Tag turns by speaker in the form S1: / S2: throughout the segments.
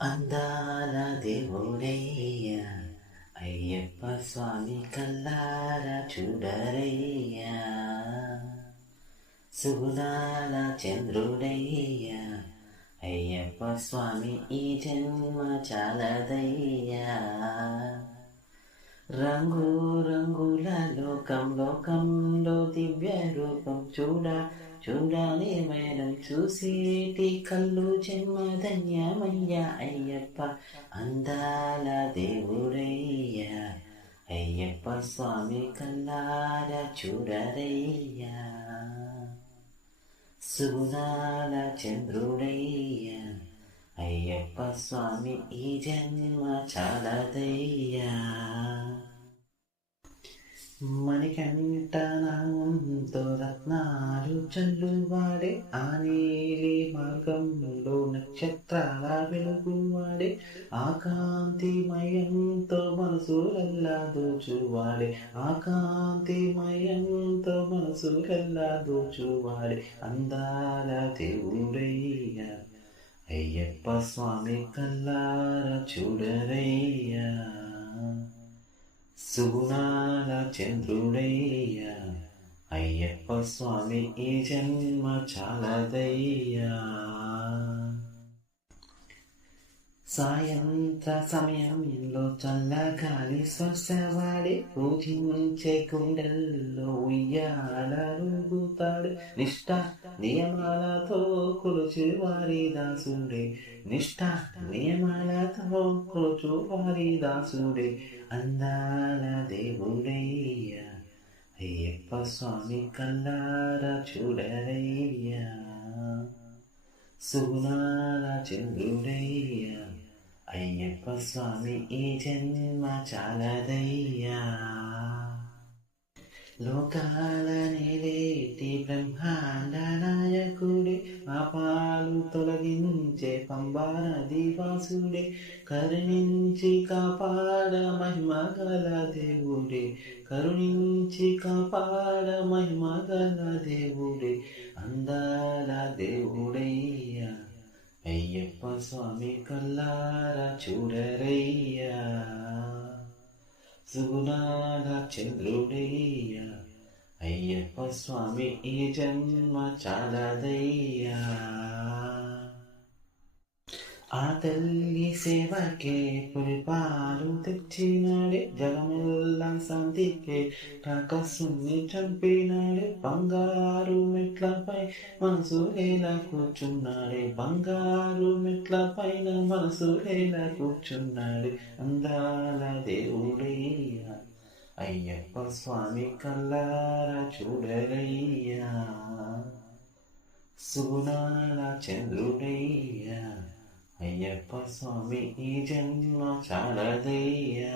S1: అందాల దేవుడయ్యా అయ్యప్ప స్వామి కల్లార చూడరయ్యా సుగుణాల చంద్రుడయ్యా అయ్యప్ప స్వామి ఈ జన్మ చాలదయ్యా రంగు రంగుల లోకం లోకంలో దివ్య రూపం చూడ చూడాలి మేడం చూసేటి కళ్ళు జన్మధన్యమయ్యా అయ్యప్ప. అందాల దేవుడయ్యా అయ్యప్ప స్వామి కల్లారా చూడరయ్యా. సుగుణాల చంద్రుడయ్యా అయ్యప్ప స్వామి ఈ జన్మ చాలదయ్యా. మణికంఠ నామంతో రత్నాలు చల్లువాడే ఆ నీలి మార్గంలో నక్షత్రాల వెలుగువాడే ఆ కాంతిమయంతో మనసులల్లా దోచువాడే ఆకాంతిమయంతో మనసులల్లా దోచువాడే అందాల దేవుడయ్యా అయ్యప్ప స్వామి కల్లార చూడరయ్యా. సుగుణాల చంద్రుడయ్యా అయ్యప్ప స్వామి ఈ జన్మ చాలదయ్యా. సాయంత్ర సమయంలో చల్లగాలి స్పర్శవాడి పూజించే గుండెల్లో ఉయ్యాలరుగుతాడు. నిష్ట నియమాలతో కొలుచు వారి దాసుడే నిష్ట నియమాలతో కొలుచు వారి దాసుడే అందాల దేవుడయ్యా అయ్యప్ప స్వామి కల్లార చూడరయ్యా. సుగుణాల చంద్రుడయ్యా అయ్యప్ప స్వామి ఈ జన్మ చాలదయ్యా. లోకాల నేలేటి బ్రహ్మాండ నాయకుడే పాపాలు తొలగించే పంబార దివాసుడే కరుణించి కాపాడ మహిమ గల దేవుడే కరుణించి కాపాడ మహిమ గల దేవుడే. అందాల దేవుడే స్వామి కల్లారా చూడరయ్యా. సుగుణాల చంద్రుడయ్యా. అయ్యప్ప స్వామి ఈ జన్మ చాలదయ్యా. ఆ తల్లి సేవకే పులిపాలు తెచ్చినాడే జగమెల్లా సంధికే రాకసుని చంపినాడే బంగారు మెట్లపై మనసు ఎలా కూర్చున్నాడే? బంగారు మెట్ల పైన మనసు ఎలా కూర్చున్నాడు? అందాల దేవుడయ్యా అయ్యప్ప స్వామి కల్లారా చూడరయ్యా. సుగుణాల చంద్రుడయ్యా అయ్యప్ప స్వామి ఈ జన్మ చాలదయ్యా.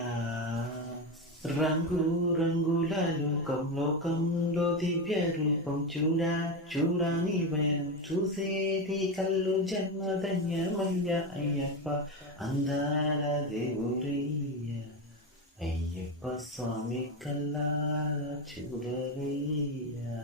S1: రంగు రంగుల లోకం లోకంలో దివ్య రూపం. చూడా చూడని భయం చూసేది కళ్ళు జన్మధన్యమయ్య అయ్యప్ప. అందాల దేవుడయ్యా అయ్యప్ప స్వామి కల్లార చూడరయ్యా.